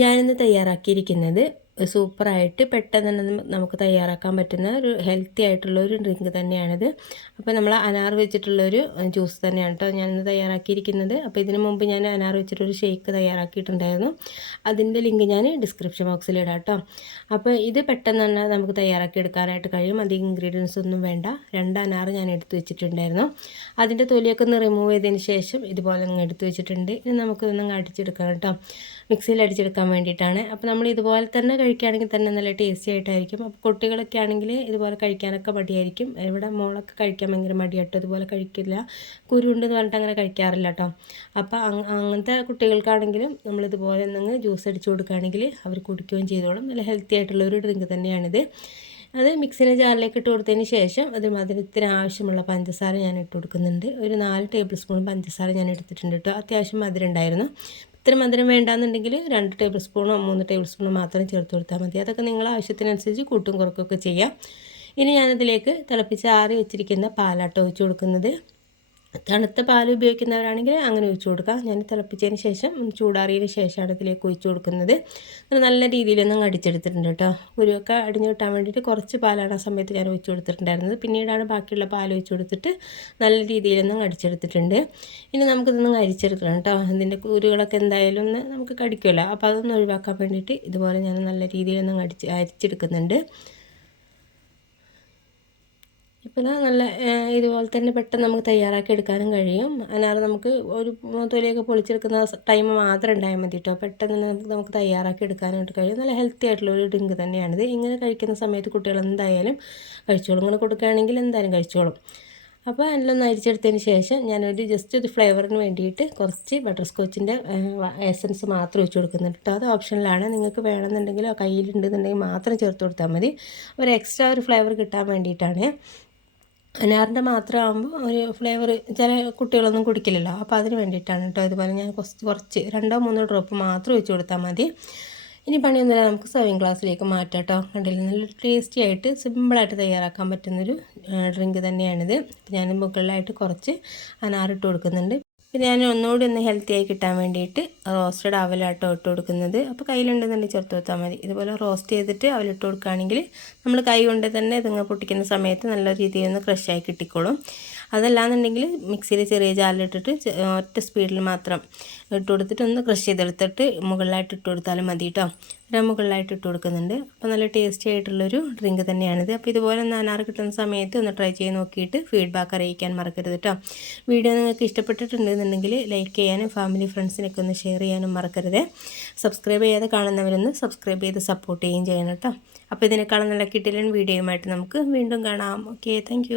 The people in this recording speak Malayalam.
ഞാനിന്ന് തയ്യാറാക്കിയിരിക്കുന്നത് സൂപ്പറായിട്ട് പെട്ടെന്ന് തന്നെ നമുക്ക് തയ്യാറാക്കാൻ പറ്റുന്ന ഒരു ഹെൽത്തി ആയിട്ടുള്ള ഒരു ഡ്രിങ്ക് തന്നെയാണിത്. അപ്പോൾ നമ്മൾ അനാർ വെച്ചിട്ടുള്ളൊരു ജ്യൂസ് തന്നെയാണ് കേട്ടോ ഞാനിന്ന് തയ്യാറാക്കിയിരിക്കുന്നത്. അപ്പോൾ ഇതിനു മുമ്പ് ഞാൻ അനാർ വെച്ചിട്ടൊരു ഷേക്ക് തയ്യാറാക്കിയിട്ടുണ്ടായിരുന്നു. അതിൻ്റെ ലിങ്ക് ഞാൻ ഡിസ്ക്രിപ്ഷൻ ബോക്സിൽ ഇടാം കേട്ടോ. അപ്പോൾ ഇത് പെട്ടെന്ന് തന്നെ നമുക്ക് തയ്യാറാക്കി എടുക്കാനായിട്ട് കഴിയും. അധികം ഇൻഗ്രീഡിയൻസ് ഒന്നും വേണ്ട. 2 അനാർ ഞാൻ എടുത്തു വെച്ചിട്ടുണ്ടായിരുന്നു. അതിൻ്റെ തൊലിയൊക്കെ ഒന്ന് റിമൂവ് ചെയ്തതിന് ശേഷം ഇതുപോലെ അങ്ങ് എടുത്തു വെച്ചിട്ടുണ്ട്. ഇനി നമുക്കിതൊന്നും അടിച്ചെടുക്കണം കേട്ടോ. മിക്സിയിൽ അടിച്ചെടുക്കാൻ വേണ്ടിയിട്ടാണ്. അപ്പോൾ നമ്മൾ ഇതുപോലെ തന്നെ കഴിക്കുകയാണെങ്കിൽ തന്നെ നല്ല ടേസ്റ്റി ആയിട്ടായിരിക്കും. അപ്പോൾ കുട്ടികളൊക്കെ ആണെങ്കിൽ ഇതുപോലെ കഴിക്കാനൊക്കെ മടിയായിരിക്കും. ഇവിടെ മോളൊക്കെ കഴിക്കാൻ ഭയങ്കര മടിയാട്ടോ, ഇതുപോലെ കഴിക്കില്ല. കുരുണ്ടെന്ന് പറഞ്ഞിട്ട് അങ്ങനെ കഴിക്കാറില്ല കേട്ടോ. അപ്പോൾ അങ്ങനത്തെ കുട്ടികൾക്കാണെങ്കിലും നമ്മളിതുപോലെ ഒന്നങ്ങ് ജ്യൂസ് അടിച്ചു കൊടുക്കുകയാണെങ്കിൽ അവർ കുടിക്കുകയും ചെയ്തോളും. നല്ല ഹെൽത്തി ആയിട്ടുള്ളൊരു ഡ്രിങ്ക് തന്നെയാണിത്. അത് മിക്സിൻ്റെ ജാറിലേക്ക് ഇട്ട് കൊടുത്തതിന് ശേഷം അത് മധുരത്തിന് ആവശ്യമുള്ള പഞ്ചസാര ഞാൻ ഇട്ട് കൊടുക്കുന്നുണ്ട്. ഒരു 4 ടേബിൾ സ്പൂൺ പഞ്ചസാര ഞാൻ എടുത്തിട്ടുണ്ട് കേട്ടോ. അത്യാവശ്യം മധുരം ഉണ്ടായിരുന്നു. ഇത്ര മധുരം വേണ്ടാന്നുണ്ടെങ്കിൽ 2 ടേബിൾ സ്പൂണോ 3 ടേബിൾ സ്പൂണോ മാത്രം ചേർത്ത് കൊടുത്താൽ മതി. അതൊക്കെ നിങ്ങളുടെ ആവശ്യത്തിനനുസരിച്ച് കൂട്ടും കുറക്കുകയൊക്കെ ചെയ്യാം. ഇനി ഞാനതിലേക്ക് തിളപ്പിച്ചാറി വെച്ചിരിക്കുന്ന പാലാട്ടോ ഒഴിച്ച് കൊടുക്കുന്നത്. തണുത്ത പാൽ ഉപയോഗിക്കുന്നവരാണെങ്കിൽ അങ്ങനെ ഒഴിച്ച് കൊടുക്കാം. ഞാൻ തിളപ്പിച്ചതിന് ശേഷം ചൂടാറിയതിന് ശേഷമാണ് ഇതിലേക്ക് ഒഴിച്ച് കൊടുക്കുന്നത്. നല്ല രീതിയിലൊന്നും അടിച്ചെടുത്തിട്ടുണ്ട് കേട്ടോ. കുരുവൊക്കെ അടിഞ്ഞു കിട്ടാൻ വേണ്ടിയിട്ട് കുറച്ച് പാലാണ് ആ സമയത്ത് ഞാൻ ഒഴിച്ച് കൊടുത്തിട്ടുണ്ടായിരുന്നത്. പിന്നീടാണ് ബാക്കിയുള്ള പാൽ ഒഴിച്ച് കൊടുത്തിട്ട് നല്ല രീതിയിലൊന്നും അടിച്ചെടുത്തിട്ടുണ്ട്. ഇനി നമുക്കിതൊന്നും അരിച്ചെടുക്കണം കേട്ടോ. ഇതിൻ്റെ കുരുകളൊക്കെ എന്തായാലും ഒന്ന് നമുക്ക് കടിക്കുമല്ലോ. അപ്പോൾ അതൊന്ന് ഒഴിവാക്കാൻ വേണ്ടിയിട്ട് ഇതുപോലെ ഞാൻ നല്ല രീതിയിലൊന്നും അരിച്ചെടുക്കുന്നുണ്ട്. ഇപ്പോൾ നല്ല ഇതുപോലെ തന്നെ പെട്ടെന്ന് നമുക്ക് തയ്യാറാക്കി എടുക്കാനും കഴിയും. അനാറ് നമുക്ക് ഒരു തൊലിയൊക്കെ പൊളിച്ചെടുക്കുന്ന ടൈം മാത്രം ഉണ്ടായാൽ മതി കേട്ടോ. പെട്ടെന്ന് നമുക്ക് തയ്യാറാക്കി എടുക്കാനായിട്ട് കഴിയും. നല്ല ഹെൽത്തി ആയിട്ടുള്ള ഒരു ഡ്രിങ്ക് തന്നെയാണിത്. ഇങ്ങനെ കഴിക്കുന്ന സമയത്ത് കുട്ടികൾ എന്തായാലും കഴിച്ചോളും. ഇങ്ങനെ കൊടുക്കുകയാണെങ്കിൽ എന്തായാലും കഴിച്ചോളും. അപ്പോൾ എല്ലാം ഒന്ന് അരിച്ചെടുത്തതിന് ശേഷം ഞാനൊരു ജസ്റ്റ് ഒരു ഫ്ലേവറിന് വേണ്ടിയിട്ട് കുറച്ച് ബട്ടർ സ്കോച്ചിൻ്റെ എസൻസ് മാത്രം ഒഴിച്ച് കൊടുക്കുന്നുണ്ട് കേട്ടോ. അത് ഓപ്ഷനിലാണ്. നിങ്ങൾക്ക് വേണമെന്നുണ്ടെങ്കിൽ കയ്യിലുണ്ടെന്നുണ്ടെങ്കിൽ മാത്രം ചേർത്ത് കൊടുത്താൽ മതി. ഒരു എക്സ്ട്രാ ഒരു ഫ്ലേവർ കിട്ടാൻ വേണ്ടിയിട്ടാണ്. അനാറിൻ്റെ മാത്രമാകുമ്പോൾ ഒരു ഫ്ലേവർ ചില കുട്ടികളൊന്നും കുടിക്കില്ലല്ലോ. അപ്പോൾ അതിന് വേണ്ടിയിട്ടാണ് കേട്ടോ. ഇതുപോലെ ഞാൻ കുറച്ച് 2-3 ഡ്രോപ്പ് മാത്രം ഒഴിച്ച് കൊടുത്താൽ മതി. ഇനി പണിയൊന്നുമില്ല, നമുക്ക് സർവിങ് ഗ്ലാസ്സിലേക്ക് മാറ്റാം കേട്ടോ. കണ്ടില്ല, നല്ല ടേസ്റ്റി ആയിട്ട് സിമ്പിളായിട്ട് തയ്യാറാക്കാൻ പറ്റുന്നൊരു ഡ്രിങ്ക് തന്നെയാണിത്. അപ്പോൾ ഞാൻ മുകളിലായിട്ട് കുറച്ച് അനാറിട്ട് കൊടുക്കുന്നുണ്ട്. പിന്നെ ഞാൻ ഒന്നുകൂടി ഒന്ന് ഹെൽത്തി ആയി കിട്ടാൻ വേണ്ടിയിട്ട് റോസ്റ്റഡ് അവലാട്ടോ ഇട്ട് കൊടുക്കുന്നത്. അപ്പോൾ കയ്യിലുണ്ടെന്നുണ്ടെങ്കിൽ ചേർത്ത് കൊടുത്താൽ മതി. ഇതുപോലെ റോസ്റ്റ് ചെയ്തിട്ട് അവലിട്ട് കൊടുക്കുകയാണെങ്കിൽ നമ്മൾ കൈ കൊണ്ട് തന്നെ ഇതിങ്ങനെ പൊട്ടിക്കുന്ന സമയത്ത് നല്ല രീതിയിൽ ഒന്ന് ക്രഷായി കിട്ടിക്കോളും. അതല്ലാന്നുണ്ടെങ്കിൽ മിക്സിയിൽ ചെറിയ ജാറിലിട്ടിട്ട് ഒറ്റ സ്പീഡിൽ മാത്രം ഇട്ട് കൊടുത്തിട്ട് ഒന്ന് ക്രഷ് ചെയ്തെടുത്തിട്ട് മുകളിലായിട്ട് ഇട്ട് കൊടുത്താലും മതി കേട്ടോ. ഞാൻ മുകളിലായിട്ട് ഇട്ട് കൊടുക്കുന്നുണ്ട്. അപ്പോൾ നല്ല ടേസ്റ്റി ആയിട്ടുള്ളൊരു ഡ്രിങ്ക് തന്നെയാണിത്. അപ്പോൾ ഇതുപോലെ ഒന്ന് അനാറ് കിട്ടുന്ന സമയത്ത് ഒന്ന് ട്രൈ ചെയ്ത് നോക്കിയിട്ട് ഫീഡ്ബാക്ക് അറിയിക്കാൻ മറക്കരുത് കേട്ടോ. വീഡിയോ നിങ്ങൾക്ക് ഇഷ്ടപ്പെട്ടിട്ടുണ്ടെന്നുണ്ടെങ്കിൽ ലൈക്ക് ചെയ്യാനും ഫാമിലി ഫ്രണ്ട്സിനൊക്കെ ഒന്ന് ഷെയർ ചെയ്യാനും മറക്കരുത്. സബ്സ്ക്രൈബ് ചെയ്യാതെ കാണുന്നവരൊന്ന് സബ്സ്ക്രൈബ് ചെയ്ത് സപ്പോർട്ട് ചെയ്യുകയും ചെയ്യണം കേട്ടോ. അപ്പോൾ ഇതിനേക്കാളും നല്ല കിട്ടില്ല വീഡിയോയുമായിട്ട് നമുക്ക് വീണ്ടും കാണാം. Okay, thank